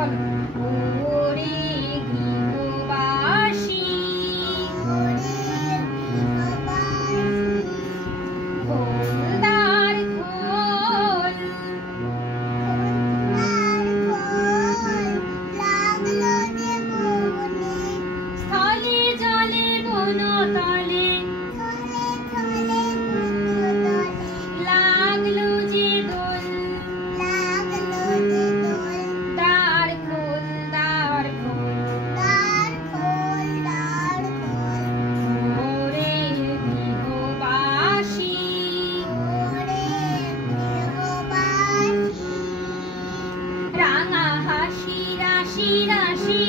ওরে গৃহবাসী খোলদার খোল, স্থলে জলে বনতলে লাগলো যে দোল। দ্বার খোল, দ্বার খোল, ওরে গৃহবাসী রাঙা হাসি রাশি রাশি